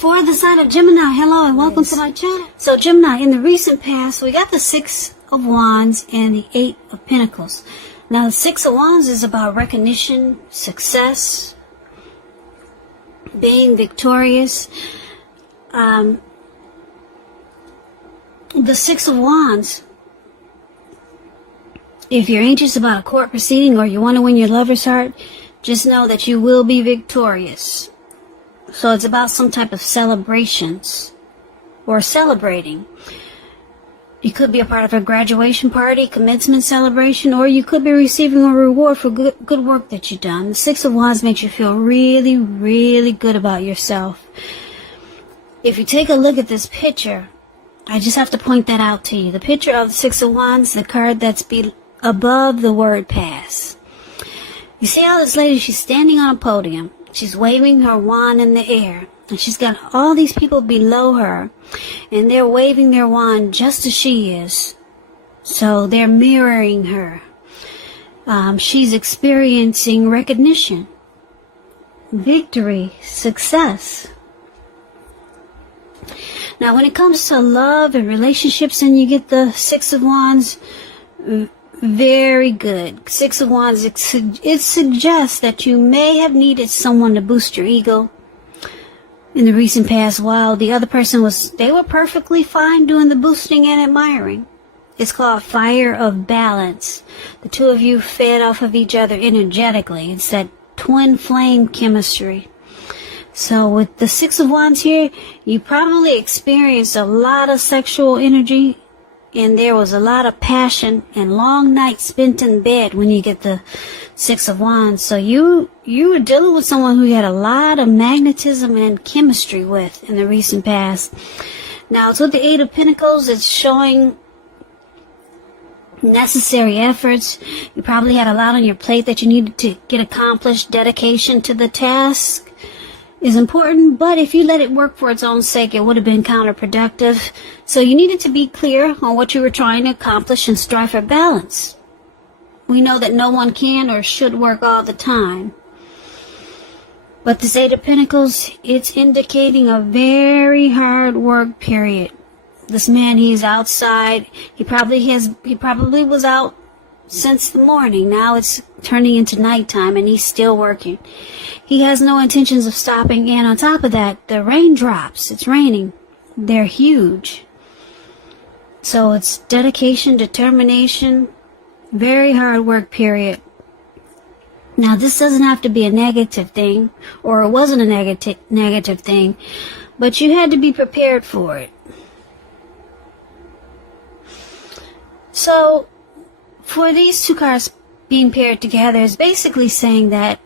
For the sign of Gemini, hello and welcome to my channel. So Gemini, in the recent past, we got the Six of Wands and the Eight of Pentacles. Now the Six of Wands is about recognition, success, being victorious. The Six of Wands, if you're anxious about a court proceeding or you want to win your lover's heart, just know that you will be victorious. So it's about some type of celebrations or celebrating. You could be a part of a graduation party, commencement celebration, or you could be receiving a reward for good work that you've done. The Six of Wands makes you feel really, really good about yourself. If you take a look at this picture, I just have to point that out to you. The picture of the Six of Wands, the card that's above the word pass. You see how this lady, she's standing on a podium. She's waving her wand in the air. And she's got all these people below her. And they're waving their wand just as she is. So they're mirroring her. She's experiencing recognition, victory, success. Now when it comes to love and relationships and you get the Six of Wands, very good. Six of Wands, it suggests that you may have needed someone to boost your ego in the recent past while the other person they were perfectly fine doing the boosting and admiring. It's called fire of balance. The two of you fed off of each other energetically. It's that twin flame chemistry. So with the Six of Wands here, you probably experienced a lot of sexual energy. And there was a lot of passion and long nights spent in bed when you get the Six of Wands. So you were dealing with someone who you had a lot of magnetism and chemistry with in the recent past. Now, it's with the Eight of Pentacles. It's showing necessary efforts. You probably had a lot on your plate that you needed to get accomplished. Dedication to the task is important, but if you let it work for its own sake, it would have been counterproductive. So you needed to be clear on what you were trying to accomplish and strive for balance. We know that no one can or should work all the time. But this Eight of Pentacles, it's indicating a very hard work period. This man, he's outside. He probably was out since the morning. Now it's turning into nighttime and he's still working. He has no intentions of stopping, and on top of that, the raindrops, it's raining, they're huge. So it's dedication, determination, very hard work period. Now this doesn't have to be a negative thing, or it wasn't a negative thing, but you had to be prepared for it. So for these two cards being paired together is basically saying that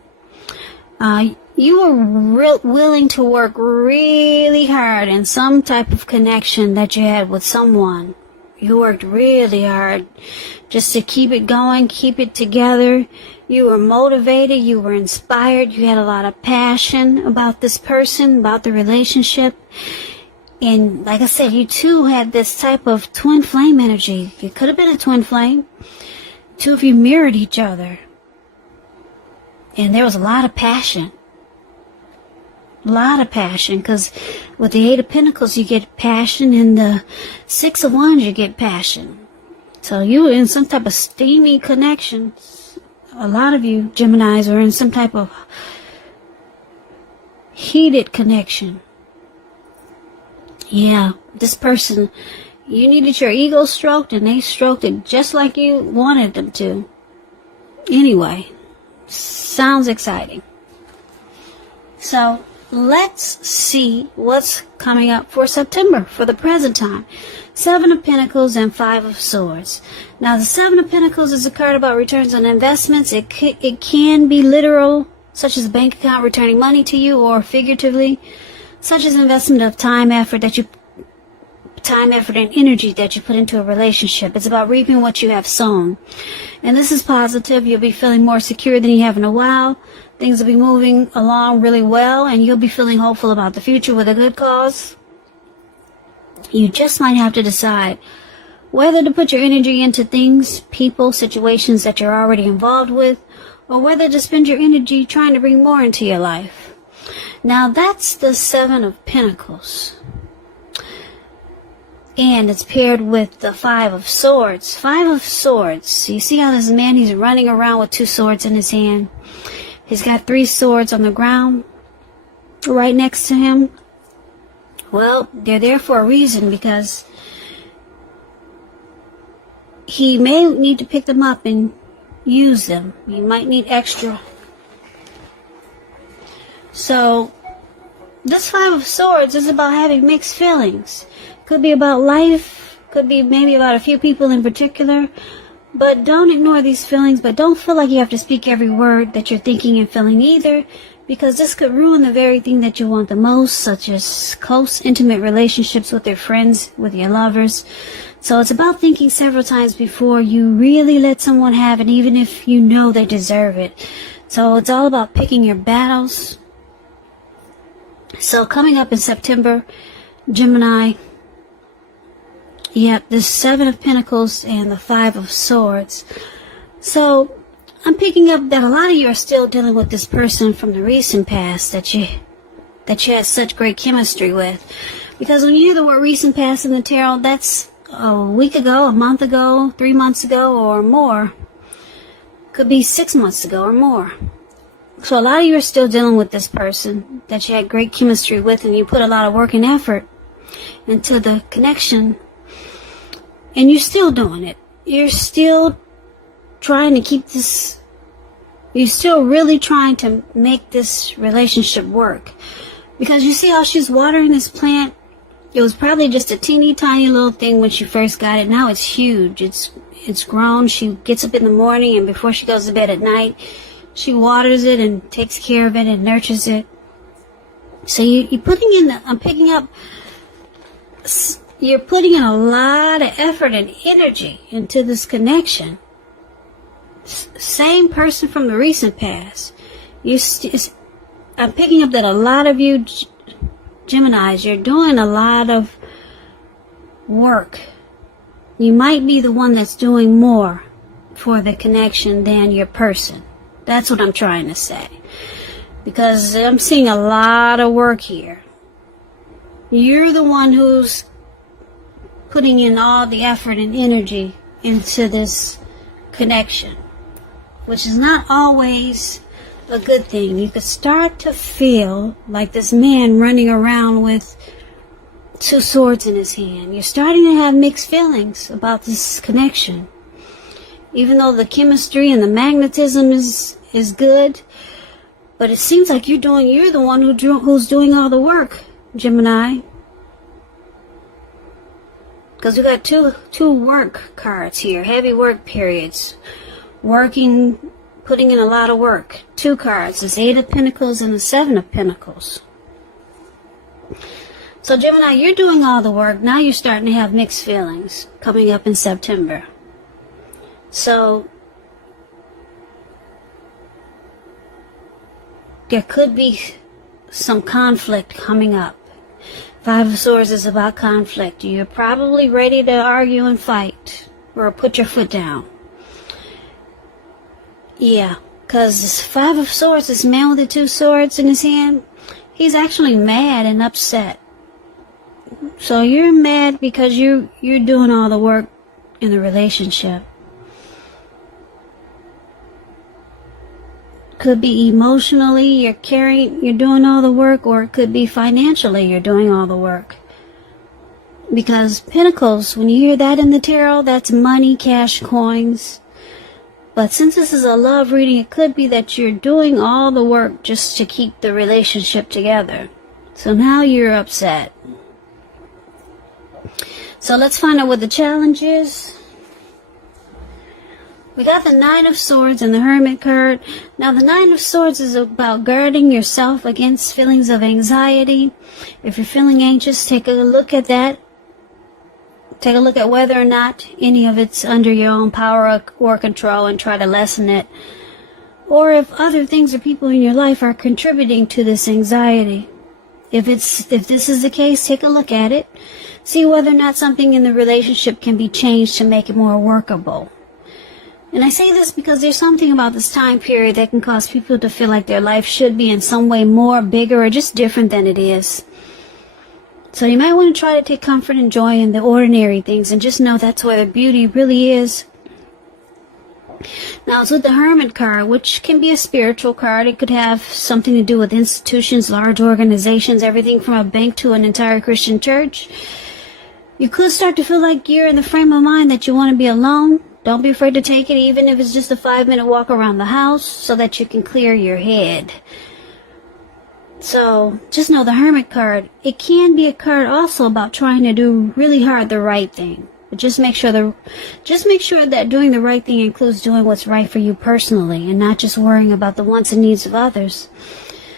you were willing to work really hard in some type of connection that you had with someone. You worked really hard just to keep it going, keep it together. You were motivated, you were inspired, you had a lot of passion about this person, about the relationship. And like I said, you two had this type of twin flame energy. You could have been a twin flame. Two of you mirrored each other. And there was a lot of passion. A lot of passion. Because with the Eight of Pentacles, you get passion. And the Six of Wands, you get passion. So you were in some type of steamy connection. A lot of you Geminis were in some type of heated connection. Yeah, this person, you needed your ego stroked and they stroked it just like you wanted them to. Anyway, sounds exciting. So let's see what's coming up for September for the present time. Seven of Pentacles and Five of Swords. Now the Seven of Pentacles is a card about returns on investments. It can be literal, such as a bank account returning money to you, or figuratively, such as investment of time, effort, and energy that you put into a relationship. It's about reaping what you have sown. And this is positive. You'll be feeling more secure than you have in a while. Things will be moving along really well, and you'll be feeling hopeful about the future with a good cause. You just might have to decide whether to put your energy into things, people, situations that you're already involved with, or whether to spend your energy trying to bring more into your life. Now that's the Seven of Pentacles. And it's paired with the Five of Swords. Five of Swords. You see how this man, he's running around with 2 swords in his hand. He's got 3 swords on the ground right next to him. Well, they're there for a reason, because he may need to pick them up and use them. He might need extra. So, this Five of Swords is about having mixed feelings. Could be about life, could be maybe about a few people in particular. But don't ignore these feelings, but don't feel like you have to speak every word that you're thinking and feeling either, because this could ruin the very thing that you want the most, such as close, intimate relationships with your friends, with your lovers. So it's about thinking several times before you really let someone have it, even if you know they deserve it. So it's all about picking your battles. So coming up in September, Gemini, yep, the Seven of Pentacles and the Five of Swords. So I'm picking up that a lot of you are still dealing with this person from the recent past that you had such great chemistry with. Because when you hear the word recent past in the tarot, that's a week ago, a month ago, 3 months ago, or more. Could be 6 months ago or more. So a lot of you are still dealing with this person that you had great chemistry with, and you put a lot of work and effort into the connection. And you're still doing it. You're still trying to keep this, you're still really trying to make this relationship work. Because you see how she's watering this plant? It was probably just a teeny tiny little thing when she first got it. Now it's huge. It's grown. She gets up in the morning, and before she goes to bed at night, she waters it and takes care of it and nurtures it. So you're putting in, I'm picking up, you're putting in a lot of effort and energy into this connection. Same person from the recent past. I'm picking up that a lot of you Geminis, you're doing a lot of work. You might be the one that's doing more for the connection than your person. That's what I'm trying to say. Because I'm seeing a lot of work here. You're the one who's putting in all the effort and energy into this connection, which is not always a good thing. You could start to feel like this man running around with 2 swords in his hand. You're starting to have mixed feelings about this connection. Even though the chemistry and the magnetism is good, but it seems like you're the one who's doing all the work, Gemini. Because we got two work cards here, heavy work periods, working, putting in a lot of work. 2 cards, this 8 of Pentacles and the 7 of Pentacles. So Gemini, you're doing all the work. Now you're starting to have mixed feelings coming up in September. So there could be some conflict coming up. 5 of Swords is about conflict. You're probably ready to argue and fight or put your foot down. Yeah, because this 5 of Swords, this man with the 2 swords in his hand, he's actually mad and upset. So you're mad because you're doing all the work in the relationship. Could be emotionally, you're doing all the work, or it could be financially, you're doing all the work. Because Pentacles, when you hear that in the tarot, that's money, cash, coins. But since this is a love reading, it could be that you're doing all the work just to keep the relationship together. So now you're upset. So let's find out what the challenge is. We got the 9 of Swords and the Hermit card. Now the 9 of Swords is about guarding yourself against feelings of anxiety. If you're feeling anxious, take a look at that. Take a look at whether or not any of it's under your own power or control and try to lessen it. Or if other things or people in your life are contributing to this anxiety. If this is the case, take a look at it. See whether or not something in the relationship can be changed to make it more workable. And I say this because there's something about this time period that can cause people to feel like their life should be in some way more, bigger, or just different than it is. So you might want to try to take comfort and joy in the ordinary things and just know that's where the beauty really is. Now it's with the Hermit card, which can be a spiritual card. It could have something to do with institutions, large organizations, everything from a bank to an entire Christian church. You could start to feel like you're in the frame of mind that you want to be alone. Don't be afraid to take it, even if it's just a 5-minute walk around the house, so that you can clear your head. So just know the Hermit card, it can be a card also about trying to do really hard the right thing. But just make sure that doing the right thing includes doing what's right for you personally and not just worrying about the wants and needs of others.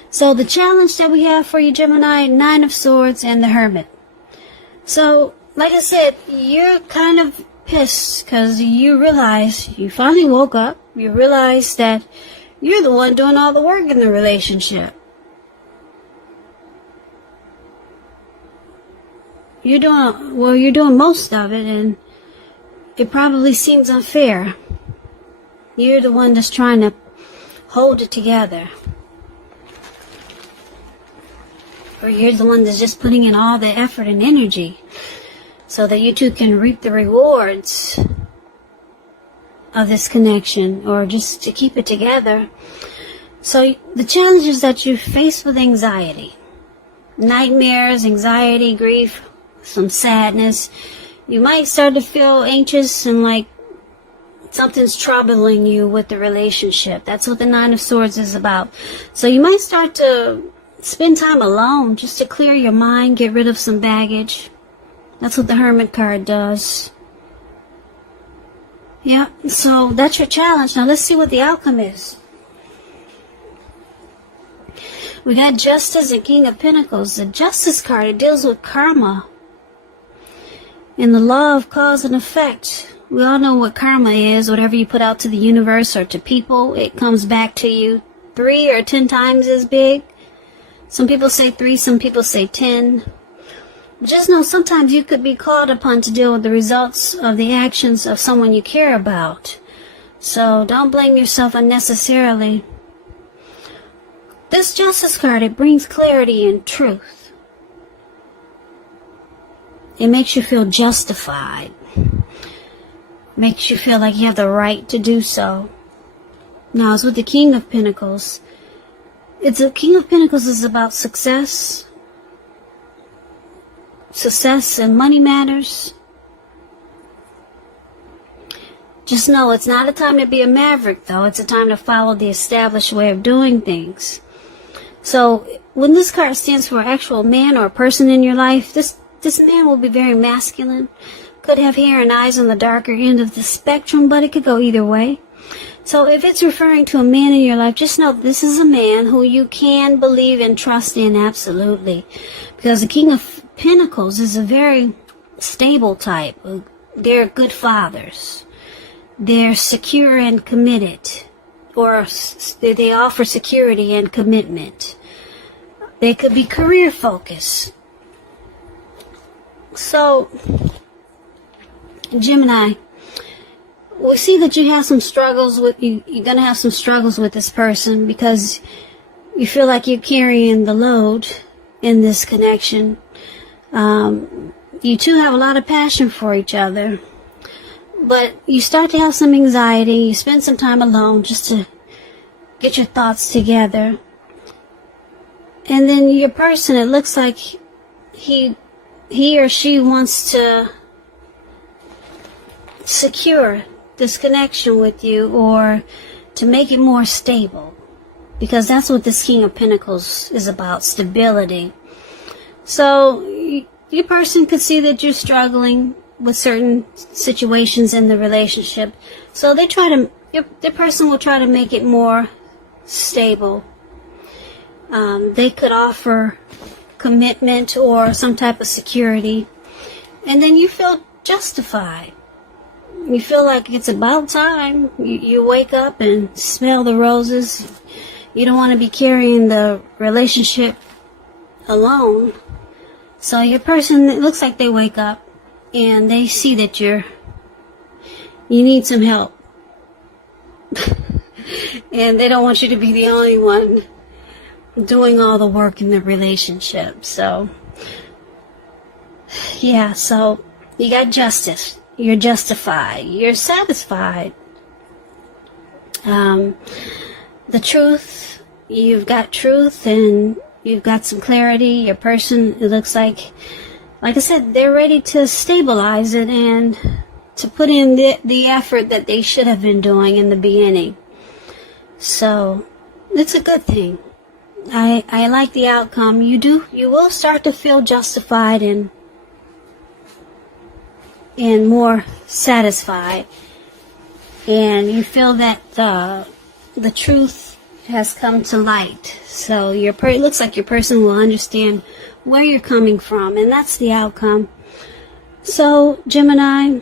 So the challenge that we have for you, Gemini, 9 of Swords and the Hermit. So, like I said, you're kind of pissed because you realize, you finally woke up, you realize that you're the one doing all the work in the relationship. You're doing most of it, and it probably seems unfair. You're the one that's trying to hold it together. Or you're the one that's just putting in all the effort and energy so that you two can reap the rewards of this connection, or just to keep it together. So the challenge is that you're faced with anxiety. Nightmares, anxiety, grief, some sadness. You might start to feel anxious and like something's troubling you with the relationship. That's what the 9 of Swords is about. So you might start to spend time alone just to clear your mind, get rid of some baggage. That's what the Hermit card does. Yeah, so that's your challenge. Now let's see what the outcome is. We got Justice and King of Pentacles. The Justice card, it deals with karma and the law of cause and effect. We all know what karma is. Whatever you put out to the universe or to people, it comes back to you 3 or 10 times as big. Some people say 3, some people say 10. Just know sometimes you could be called upon to deal with the results of the actions of someone you care about. So don't blame yourself unnecessarily. This Justice card, it brings clarity and truth. It makes you feel justified. Makes you feel like you have the right to do so. Now it's with the King of Pentacles. The King of Pentacles is about success. Success and money matters. Just know it's not a time to be a maverick, though. It's a time to follow the established way of doing things. So when this card stands for an actual man or a person in your life, this man will be very masculine. Could have hair and eyes on the darker end of the spectrum, but it could go either way. So if it's referring to a man in your life, just know this is a man who you can believe and trust in absolutely. Because the King of Pentacles is a very stable type. They're good fathers. They're secure and committed. Or they offer security and commitment. They could be career focused. So, Gemini, we see that you have some struggles with you're going to have some struggles with this person because you feel like you're carrying the load in this connection. You two have a lot of passion for each other, but you start to have some anxiety. You spend some time alone just to get your thoughts together. And then your person, it looks like he or she wants to secure this connection with you, or to make it more stable, because that's what this King of Pentacles is about, stability. So your person could see that you're struggling with certain situations in the relationship, so the person will try to make it more stable. They could offer commitment or some type of security, and then you feel justified. You feel like it's about time. You wake up and smell the roses. You don't want to be carrying the relationship alone. So your person, it looks like they wake up and they see that you need some help. And they don't want you to be the only one doing all the work in the relationship. So, yeah, so you got justice. You're justified. You're satisfied. The truth, you've got truth and you've got some clarity. Your person, it looks like I said, they're ready to stabilize it and to put in the effort that they should have been doing in the beginning. So, it's a good thing. I like the outcome. You will start to feel justified and more satisfied. And you feel that the truth has come to light. So it looks like your person will understand where you're coming from, and that's the outcome. So, Gemini,